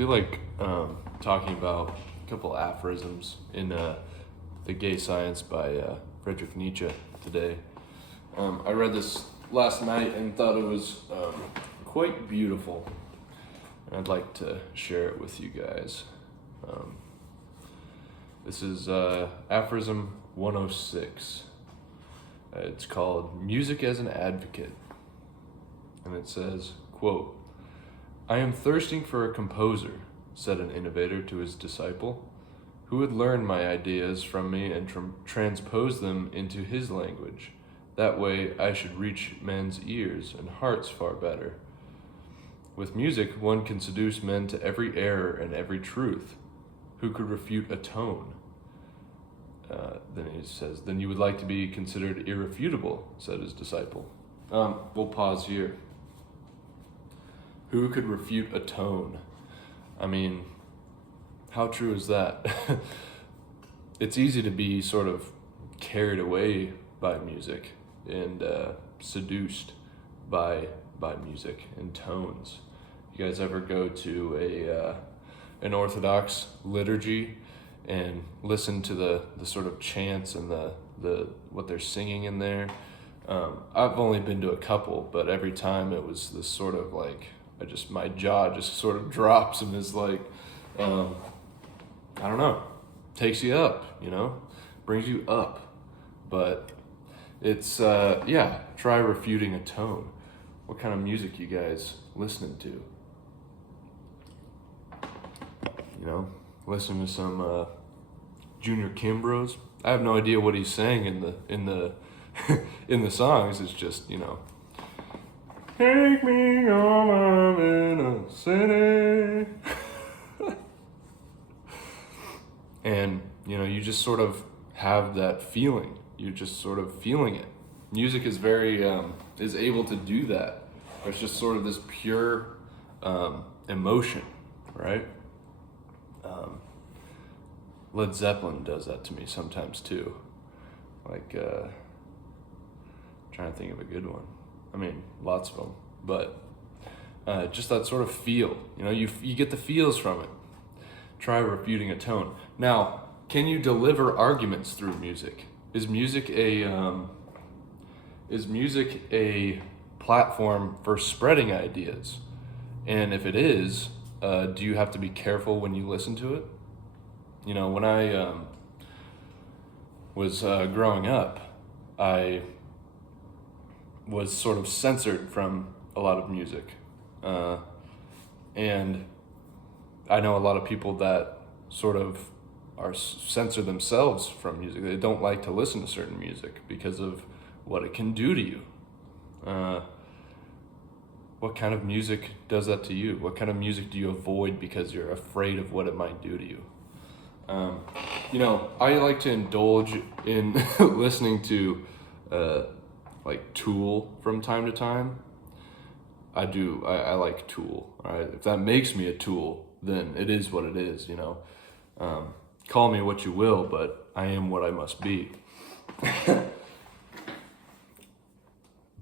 feel like talking about a couple aphorisms in The Gay Science by Friedrich Nietzsche today. I read this last night and thought it was quite beautiful, and I'd like to share it with you guys. This is aphorism 106. It's called Music as an Advocate, and it says, quote, "I am thirsting for a composer," said an innovator to his disciple, "who would learn my ideas from me and transpose them into his language. That way I should reach men's ears and hearts far better. With music, one can seduce men to every error and every truth. Who could refute a tone?" Then he says, "Then you would like to be considered irrefutable," said his disciple. We'll pause here. Who could refute a tone? I mean, how true is that? It's easy to be sort of carried away by music and seduced by music and tones. You guys ever go to an Orthodox liturgy and listen to the sort of chants and the what they're singing in there? I've only been to a couple, but every time it was this sort of like, my jaw just sort of drops and is like, I don't know, takes you up, brings you up. But it's, try refuting a tone. What kind of music you guys listening to? Listening to some Junior Kimbrough. I have no idea what he's saying in the in the songs. It's just, take me home in a city. And, you just sort of have that feeling. You're just sort of feeling it. Music is very, is able to do that. It's just sort of this pure emotion, right? Led Zeppelin does that to me sometimes too. Like, trying to think of a good one. I mean, lots of them, but just that sort of feel. You get the feels from it. Try refuting a tone. Now, can you deliver arguments through music? Is music a platform for spreading ideas? And if it is, do you have to be careful when you listen to it? When I was growing up, I was sort of censored from a lot of music. And I know a lot of people that sort of censor themselves from music. They don't like to listen to certain music because of what it can do to you. What kind of music does that to you? What kind of music do you avoid because you're afraid of what it might do to you? I like to indulge in listening to like Tool from time to time. I do. I like Tool. All right. If that makes me a tool, then it is what it is. Call me what you will, but I am what I must be.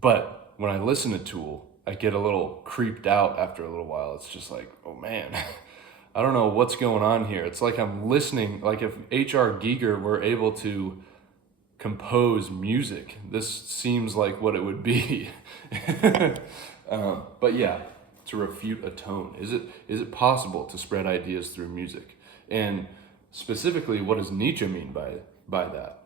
But when I listen to Tool, I get a little creeped out after a little while. It's just like, oh man, I don't know what's going on here. It's like I'm listening, like if H.R. Giger were able to compose music, this seems like what it would be. But yeah, to refute a tone. Is it possible to spread ideas through music? And specifically, what does Nietzsche mean by that?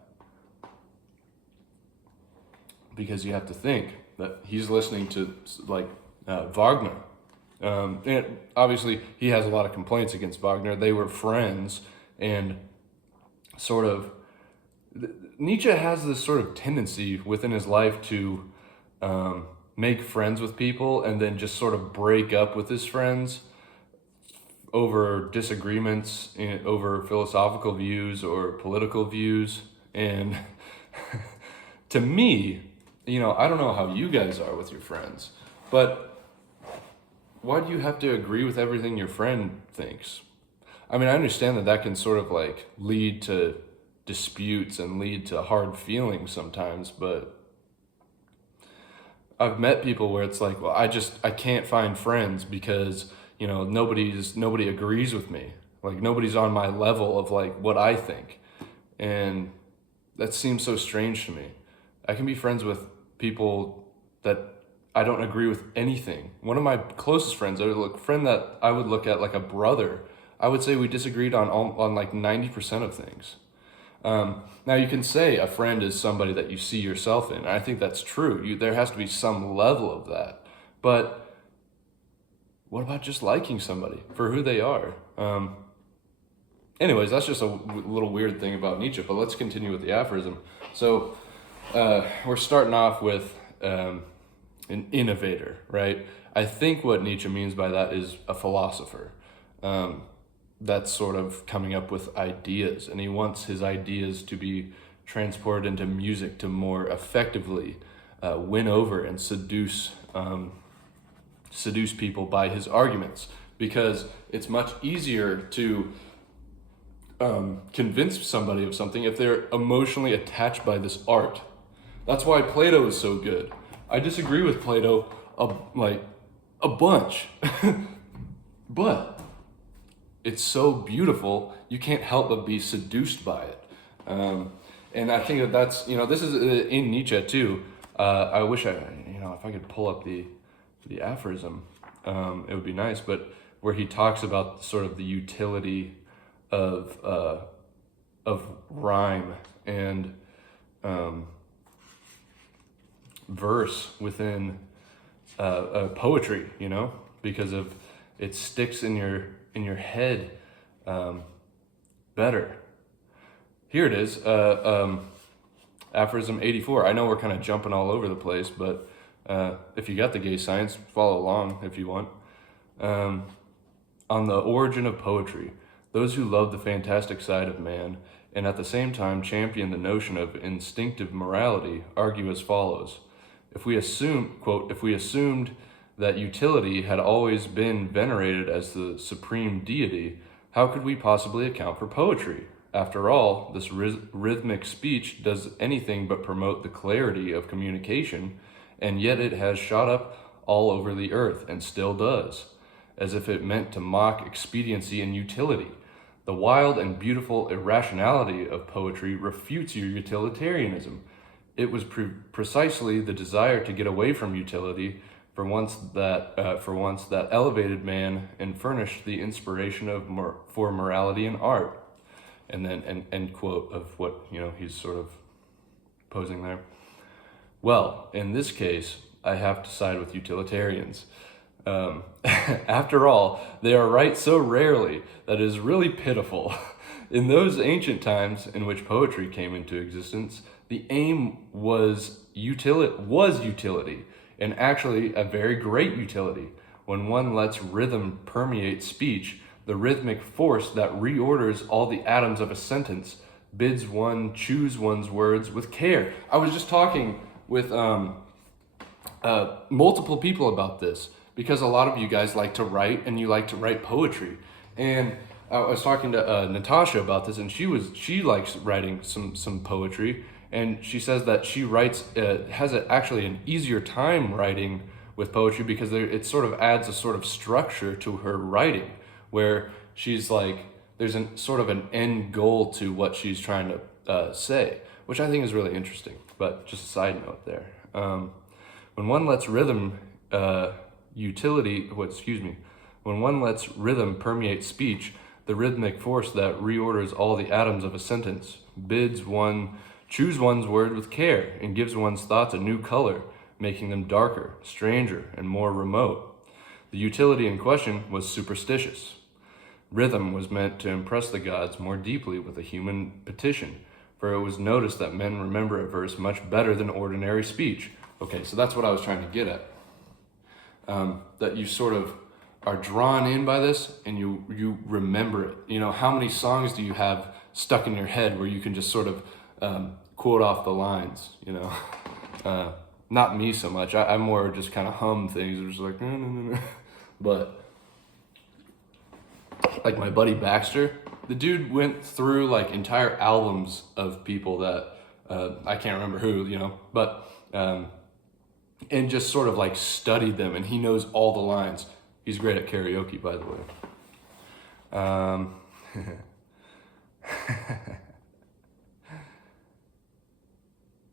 Because you have to think that he's listening to like Wagner. And obviously, he has a lot of complaints against Wagner. They were friends, and sort of Nietzsche has this sort of tendency within his life to make friends with people and then just sort of break up with his friends over disagreements, over philosophical views or political views. And to me, I don't know how you guys are with your friends, but why do you have to agree with everything your friend thinks? I mean, I understand that can sort of like lead to disputes and lead to hard feelings sometimes, but I've met people where it's like, well, I can't find friends because nobody agrees with me. Like nobody's on my level of like what I think. And that seems so strange to me. I can be friends with people that I don't agree with anything. One of my closest friends, a friend that I would look at like a brother, I would say we disagreed on like 90% of things. Now you can say a friend is somebody that you see yourself in. And I think that's true. There has to be some level of that. But what about just liking somebody for who they are? Anyways, that's just a little weird thing about Nietzsche, but let's continue with the aphorism. So we're starting off with an innovator, right? I think what Nietzsche means by that is a philosopher. That's sort of coming up with ideas, and he wants his ideas to be transported into music to more effectively win over and seduce people by his arguments, because it's much easier to convince somebody of something if they're emotionally attached by this art. That's why Plato is so good. I disagree with Plato a bunch, but it's so beautiful you can't help but be seduced by it. And I think that's this is in Nietzsche too. I wish if I could pull up the aphorism, it would be nice. But where he talks about sort of the utility of rhyme and verse within poetry, because of it sticks in your head better. Here it is, aphorism 84. I know we're kind of jumping all over the place, but if you got the gay science, follow along if you want. On the origin of poetry, those who love the fantastic side of man and at the same time champion the notion of instinctive morality argue as follows. If we assumed that utility had always been venerated as the supreme deity, how could we possibly account for poetry? After all, this rhythmic speech does anything but promote the clarity of communication, and yet it has shot up all over the earth, and still does, as if it meant to mock expediency and utility. The wild and beautiful irrationality of poetry refutes your utilitarianism. It was precisely the desire to get away from utility for once that elevated man and furnished the inspiration for morality and art. And then an end quote of what he's sort of posing there. Well, in this case, I have to side with utilitarians. After all, they are right so rarely that it is really pitiful. In those ancient times in which poetry came into existence, the aim was utility, and actually a very great utility. When one lets rhythm permeate speech, the rhythmic force that reorders all the atoms of a sentence bids one choose one's words with care. I was just talking with multiple people about this, because a lot of you guys like to write, and you like to write poetry. And I was talking to Natasha about this, and she likes writing some poetry, and she says that she has actually an easier time writing with poetry because it sort of adds a sort of structure to her writing, where she's like, there's sort of an end goal to what she's trying to say, which I think is really interesting. But just a side note there. When one lets rhythm when one lets rhythm permeate speech, the rhythmic force that reorders all the atoms of a sentence bids one choose one's word with care and gives one's thoughts a new color, making them darker, stranger, and more remote. The utility in question was superstitious. Rhythm was meant to impress the gods more deeply with a human petition, for it was noticed that men remember a verse much better than ordinary speech. Okay, so that's what I was trying to get at. That you sort of are drawn in by this and you remember it. How many songs do you have stuck in your head where you can just sort of quote off the lines, Not me so much. I more just kind of hum things. I'm just like, no. But like my buddy Baxter, the dude went through like entire albums of people that I can't remember who, but and just sort of like studied them, and he knows all the lines He's great at karaoke, by the way.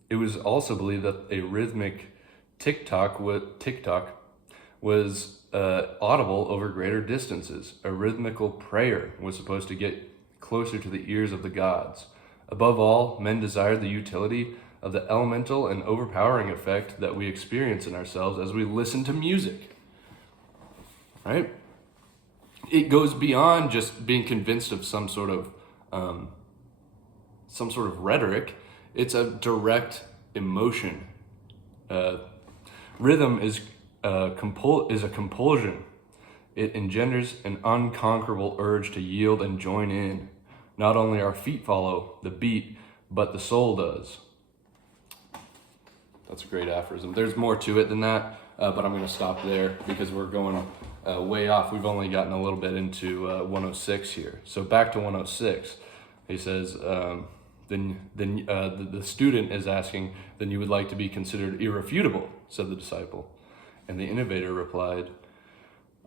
It was also believed that a rhythmic tick-tock was audible over greater distances. A rhythmical prayer was supposed to get closer to the ears of the gods. Above all, men desired the utility of the elemental and overpowering effect that we experience in ourselves as we listen to music. Right? It goes beyond just being convinced of some sort of rhetoric. It's a direct emotion. Rhythm is a compulsion. It engenders an unconquerable urge to yield and join in. Not only our feet follow the beat, but the soul does. That's a great aphorism. There's more to it than that, but I'm going to stop there because we're going way off. We've only gotten a little bit into 106 here. So back to 106. He says, the student is asking, then you would like to be considered irrefutable, said the disciple. And the innovator replied,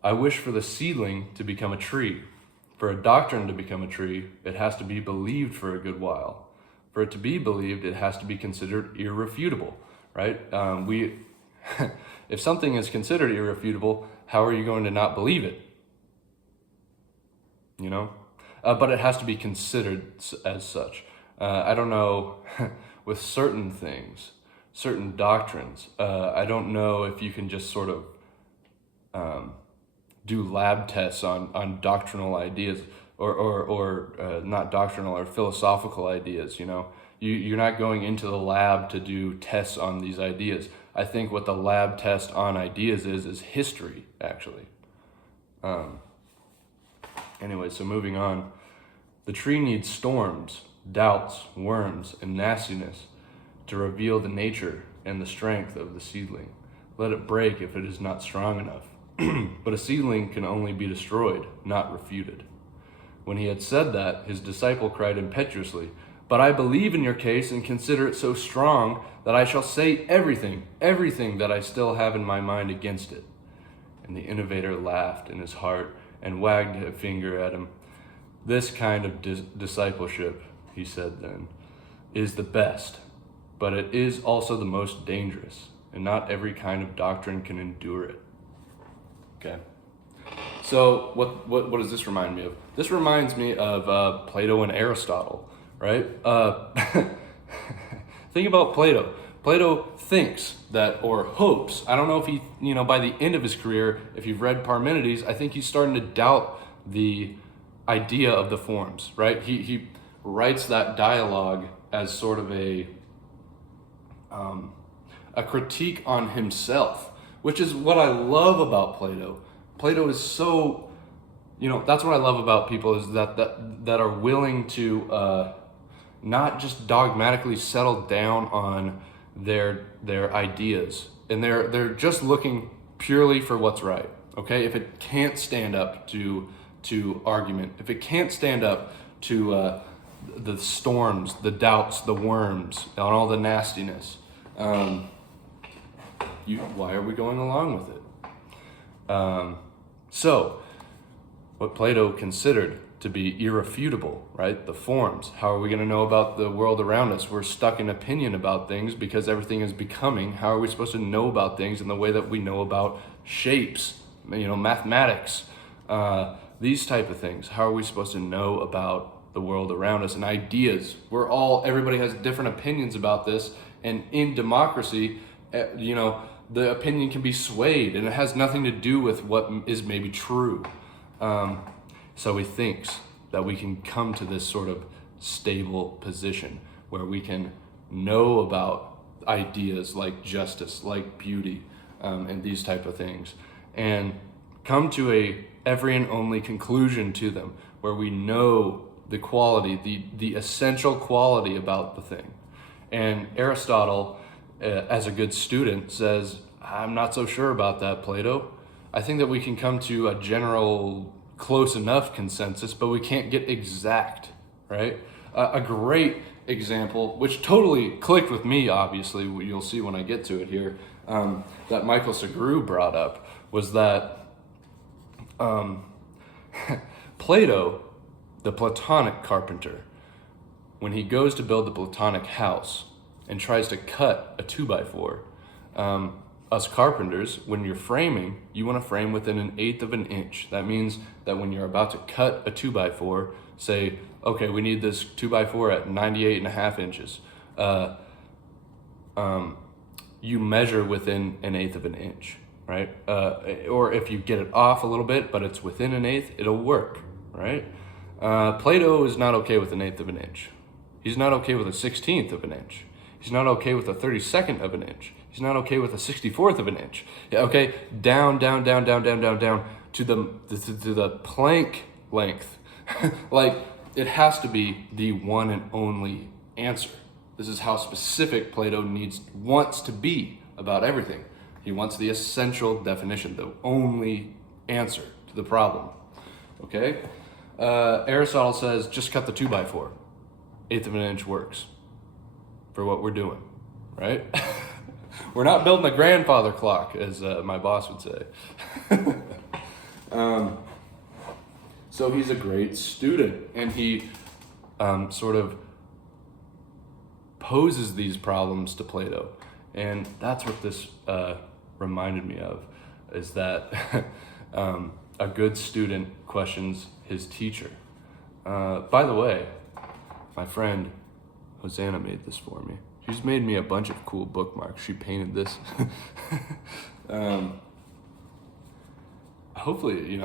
I wish for the seedling to become a tree. For a doctrine to become a tree, it has to be believed for a good while. For it to be believed, it has to be considered irrefutable, right? If something is considered irrefutable, how are you going to not believe it? You know? But it has to be considered as such. I don't know, with certain things, certain doctrines, I don't know if you can just sort of do lab tests on doctrinal ideas or not doctrinal or philosophical ideas, you know. You're not going into the lab to do tests on these ideas. I think what the lab test on ideas is history, actually. Anyway, so moving on. The tree needs storms, doubts, worms, and nastiness to reveal the nature and the strength of the seedling. Let it break if it is not strong enough. But a seedling can only be destroyed, not refuted. When he had said that, his disciple cried impetuously, But I believe in your case and consider it so strong that I shall say everything that I still have in my mind against it. And the innovator laughed in his heart and wagged a finger at him. This kind of discipleship, he said then, is the best, but it is also the most dangerous, and not every kind of doctrine can endure it. Okay. So what does this remind me of? This reminds me of Plato and Aristotle, right? Think about Plato. Plato thinks that, or hopes, I don't know if he, by the end of his career, if you've read Parmenides, I think he's starting to doubt the idea of the forms, right? He writes that dialogue as sort of a critique on himself, which is what I love about Plato. Plato is so, that's what I love about people, is that are willing to not just dogmatically settle down on their ideas, and they're just looking purely for what's right. Okay, if it can't stand up to argument, if it can't stand up to the storms, the doubts, the worms, and all the nastiness, why are we going along with it? So, what Plato considered to be irrefutable, right? The forms. How are we going to know about the world around us? We're stuck in opinion about things because everything is becoming. How are we supposed to know about things in the way that we know about shapes, mathematics, these type of things? How are we supposed to know about the world around us and ideas? Everybody has different opinions about this, and in democracy, the opinion can be swayed, and it has nothing to do with what is maybe true. So he thinks that we can come to this sort of stable position where we can know about ideas like justice, like beauty, and these type of things, and come to a every and only conclusion to them, where we know the quality, the essential quality about the thing. And Aristotle, as a good student, says, I'm not so sure about that, Plato. I think that we can come to a general close enough consensus, but we can't get exact, right? A great example, which totally clicked with me, obviously, you'll see when I get to it here, that Michael Segru brought up, was that Plato, the Platonic carpenter, when he goes to build the Platonic house and tries to cut a 2x4, us carpenters, when you're framing, you want to frame within 1/8 of an inch. That means that when you're about to cut a 2x4, say, okay, we need this 2x4 at 98.5 inches. You measure within 1/8 of an inch, right? Or if you get it off a little bit, but it's within 1/8, it'll work, right? Plato is not okay with 1/8 of an inch. He's not okay with 1/16 of an inch. He's not okay with 1/32 of an inch. He's not okay with 1/64 of an inch. Yeah, okay, down to the plank length. Like, it has to be the one and only answer. This is how specific Plato wants to be about everything. He wants the essential definition, the only answer to the problem. Okay? Aristotle says, just cut the 2x4. 1/8 of an inch works for what we're doing, right? We're not building a grandfather clock, as my boss would say. So he's a great student, and he sort of poses these problems to Plato. And that's what this reminded me of, is that a good student questions his teacher. By the way, my friend Hosanna made this for me. She's made me a bunch of cool bookmarks. She painted this. Hopefully,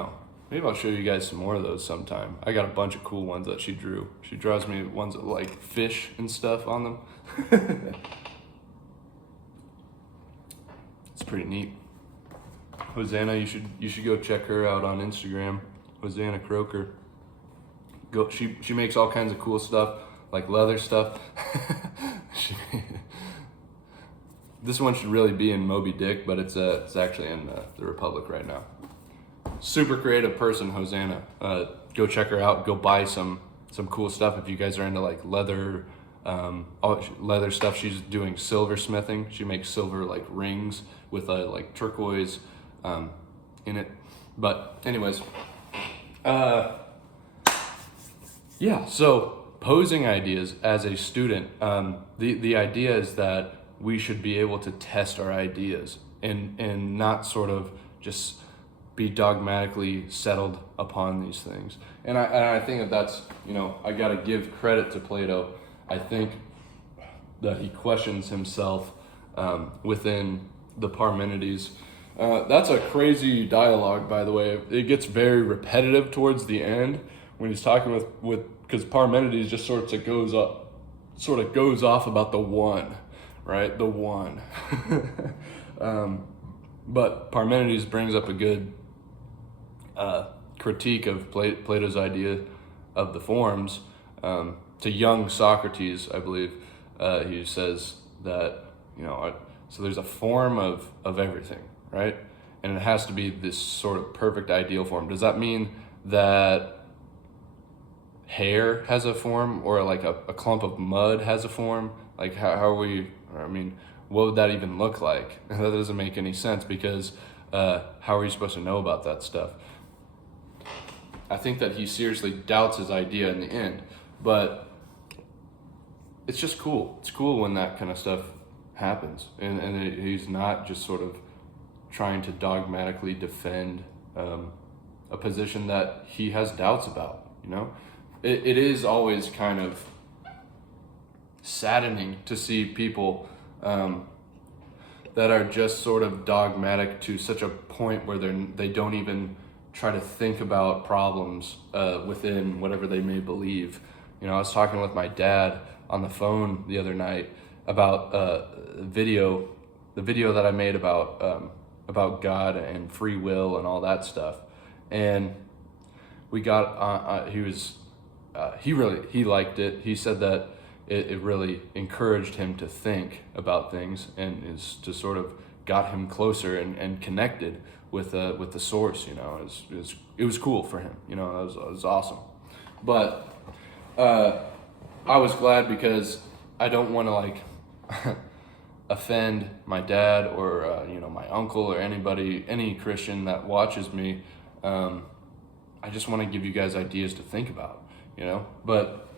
maybe I'll show you guys some more of those sometime. I got a bunch of cool ones that she drew. She draws me ones that like fish and stuff on them. It's pretty neat. Hosanna, you should go check her out on Instagram. Hosanna Croker. She makes all kinds of cool stuff, like leather stuff. This one should really be in Moby Dick, but it's actually in the Republic right now. Super creative person, Hosanna. Go check her out. Go buy some cool stuff if you guys are into like leather, leather stuff. She's doing silversmithing. She makes silver like rings with like turquoise in it. But anyways, yeah. So posing ideas as a student, the idea is that we should be able to test our ideas and not sort of just be dogmatically settled upon these things. And I think that's, I got to give credit to Plato. I think that he questions himself within the Parmenides. That's a crazy dialogue, by the way. It gets very repetitive towards the end when he's talking with because Parmenides just sort of goes off about the one, right? The one. But Parmenides brings up a good critique of Plato's idea of the forms to young Socrates, I believe. He says that, so there's a form of everything, right? And it has to be this sort of perfect ideal form. Does that mean that hair has a form, or like a clump of mud has a form? Like how are we, what would that even look like? That doesn't make any sense, because how are you supposed to know about that stuff? I think that he seriously doubts his idea in the end, but it's just cool. It's cool when that kind of stuff happens, and he's not just sort of trying to dogmatically defend a position that he has doubts about, It is always kind of saddening to see people that are just sort of dogmatic to such a point where they don't even try to think about problems within whatever they may believe. I was talking with my dad on the phone the other night about the video that I made about God and free will and all that stuff, and we got he liked it. He said that it really encouraged him to think about things, and is to sort of got him closer and connected with the source. It was cool for him. It was awesome. But I was glad, because I don't want to like offend my dad or my uncle or any Christian that watches me I just want to give you guys ideas to think about, but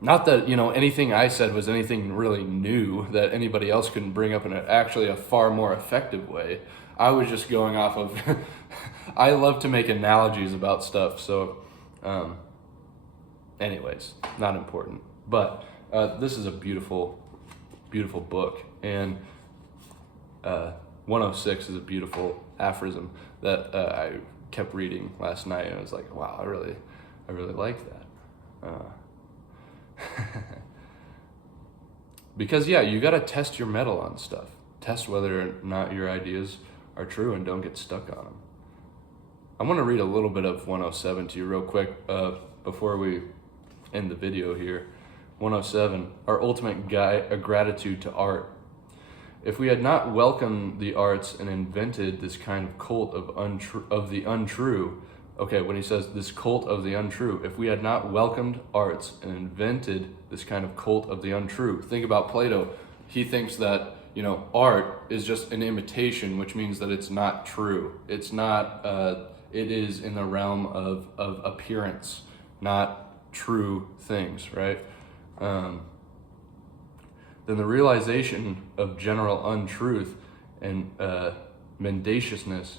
not that, anything I said was anything really new that anybody else couldn't bring up in actually a far more effective way. I was just going off of, I love to make analogies about stuff. So anyways, not important, but this is a beautiful, beautiful book. And 106 is a beautiful aphorism that I kept reading last night, and I was like, wow, I really like that. Because you got to test your mettle on stuff. Test whether or not your ideas are true, and don't get stuck on them. I want to read a little bit of 107 to you real quick before we end the video here. 107, our ultimate gratitude to art. If we had not welcomed the arts and invented this kind of cult of the untrue, when he says this cult of the untrue, if we had not welcomed arts and invented this kind of cult of the untrue, think about Plato. He thinks that, art is just an imitation, which means that it's not true. It's not, it is in the realm of appearance, not true things, right? Then the realization of general untruth and mendaciousness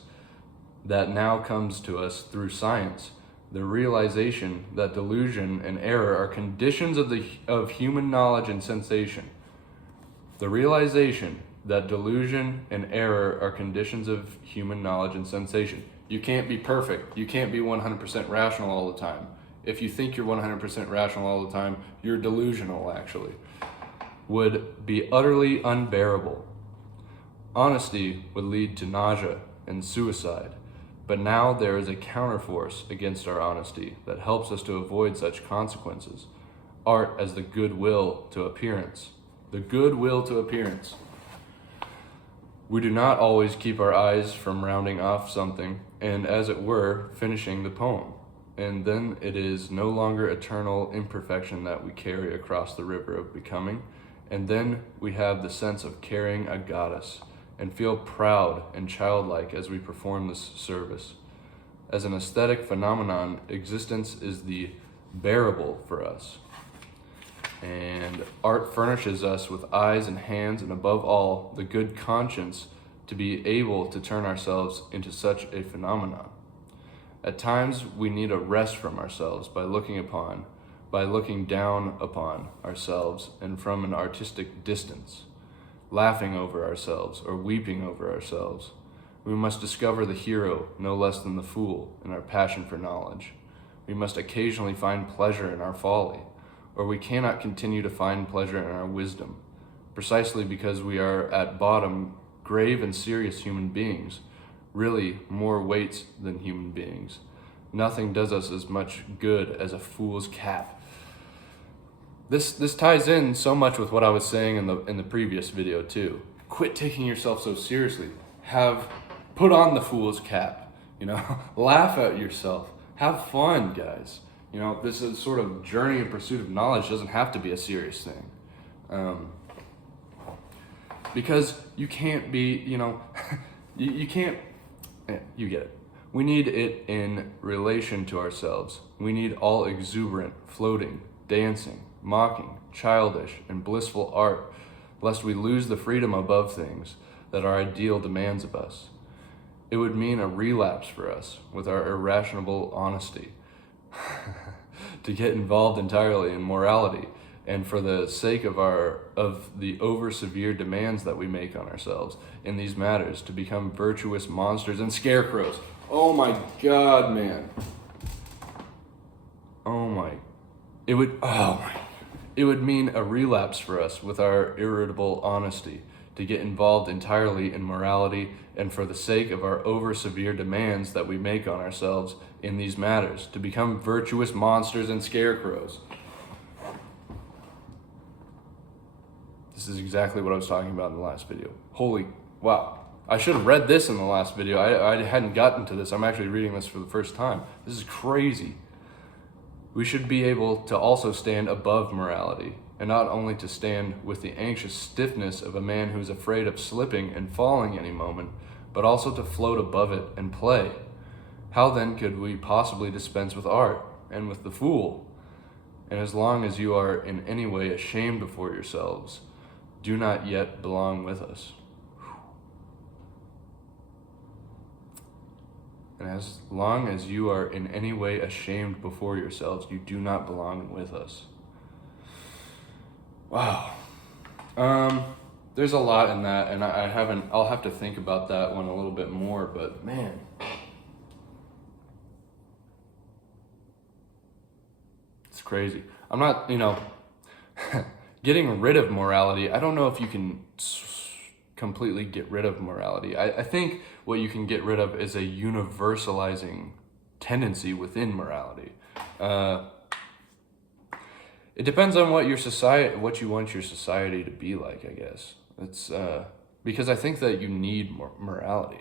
that now comes to us through science, the realization that delusion and error are conditions of human knowledge and sensation. The realization that delusion and error are conditions of human knowledge and sensation. You can't be perfect. You can't be 100% rational all the time. If you think you're 100% rational all the time, you're delusional, actually. Would be utterly unbearable. Honesty would lead to nausea and suicide, but now there is a counterforce against our honesty that helps us to avoid such consequences. Art as the goodwill to appearance. The goodwill to appearance. We do not always keep our eyes from rounding off something and, as it were, finishing the poem. And then it is no longer eternal imperfection that we carry across the river of becoming. And then we have the sense of carrying a goddess and feel proud and childlike as we perform this service. As an aesthetic phenomenon, existence is the bearable for us. And art furnishes us with eyes and hands, and above all, the good conscience to be able to turn ourselves into such a phenomenon. At times, we need a rest from ourselves by looking down upon ourselves and from an artistic distance, laughing over ourselves or weeping over ourselves. We must discover the hero no less than the fool in our passion for knowledge. We must occasionally find pleasure in our folly, or we cannot continue to find pleasure in our wisdom, precisely because we are at bottom grave and serious human beings, really more weights than human beings. Nothing does us as much good as a fool's cap. This ties in so much with what I was saying in the previous video too. Quit taking yourself so seriously. Put on the fool's cap, laugh at yourself. Have fun, guys. This is sort of journey in pursuit of knowledge doesn't have to be a serious thing. Because you can't be, you can't, you get it. We need it in relation to ourselves. We need all exuberant, floating, dancing, mocking, childish, and blissful art, lest we lose the freedom above things that our ideal demands of us. It would mean a relapse for us with our irrational honesty to get involved entirely in morality, and for the sake of the over-severe demands that we make on ourselves in these matters, to become virtuous monsters and scarecrows. Oh my God, man. It would mean a relapse for us with our irritable honesty to get involved entirely in morality, and for the sake of our over-severe demands that we make on ourselves in these matters, to become virtuous monsters and scarecrows. This is exactly what I was talking about in the last video. Holy, wow. I should have read this in the last video. I hadn't gotten to this. I'm actually reading this for the first time. This is crazy. We should be able to also stand above morality, and not only to stand with the anxious stiffness of a man who is afraid of slipping and falling any moment, but also to float above it and play. How then could we possibly dispense with art and with the fool? And as long as you are in any way ashamed before yourselves, do not yet belong with us. And as long as you are in any way ashamed before yourselves, you do not belong with us. Wow. There's a lot in that, and I'll have to think about that one a little bit more, but man. It's crazy. I'm not, getting rid of morality. I don't know if you can completely get rid of morality. I think what you can get rid of is a universalizing tendency within morality. It depends on what you want your society to be like, I guess. It's because I think that you need morality.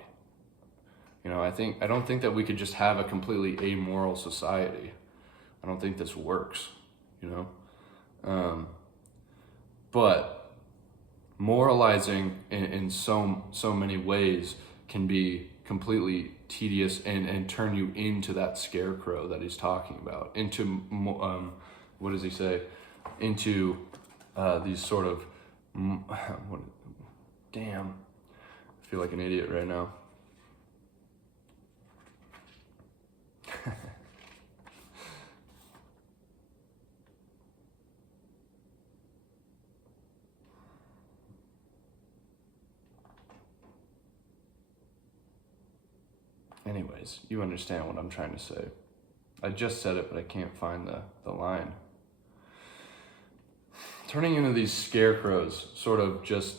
I don't think that we could just have a completely amoral society. I don't think this works, but moralizing in so many ways can be completely tedious and turn you into that scarecrow that he's talking about, into what does he say? Into these sort of damn, I feel like an idiot right now. Anyways, you understand what I'm trying to say. I just said it, but I can't find the line. Turning into these scarecrows, sort of just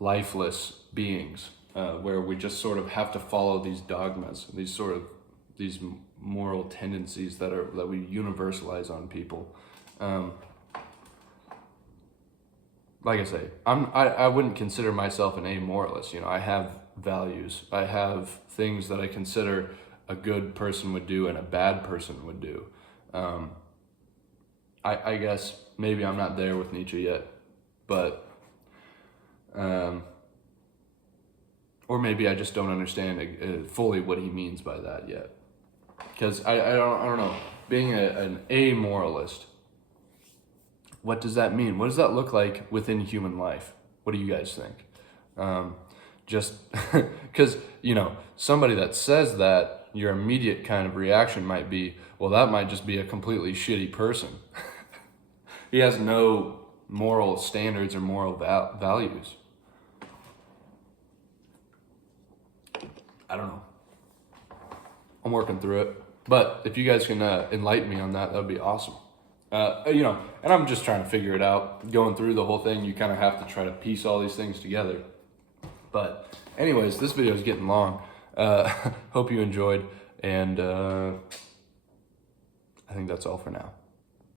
lifeless beings, where we just sort of have to follow these dogmas, these moral tendencies that we universalize on people. Like I say, I wouldn't consider myself an amoralist. I have values. I have things that I consider a good person would do and a bad person would do. I guess maybe I'm not there with Nietzsche yet, but or maybe I just don't understand fully what he means by that yet. Because I don't know. Being an amoralist, what does that mean? What does that look like within human life? What do you guys think? Just because, somebody that says that, your immediate kind of reaction might be, well, that might just be a completely shitty person. He has no moral standards or moral values. I don't know. I'm working through it. But if you guys can enlighten me on that would be awesome. And I'm just trying to figure it out. Going through the whole thing, you kind of have to try to piece all these things together. But anyways, this video is getting long. Hope you enjoyed, and I think that's all for now.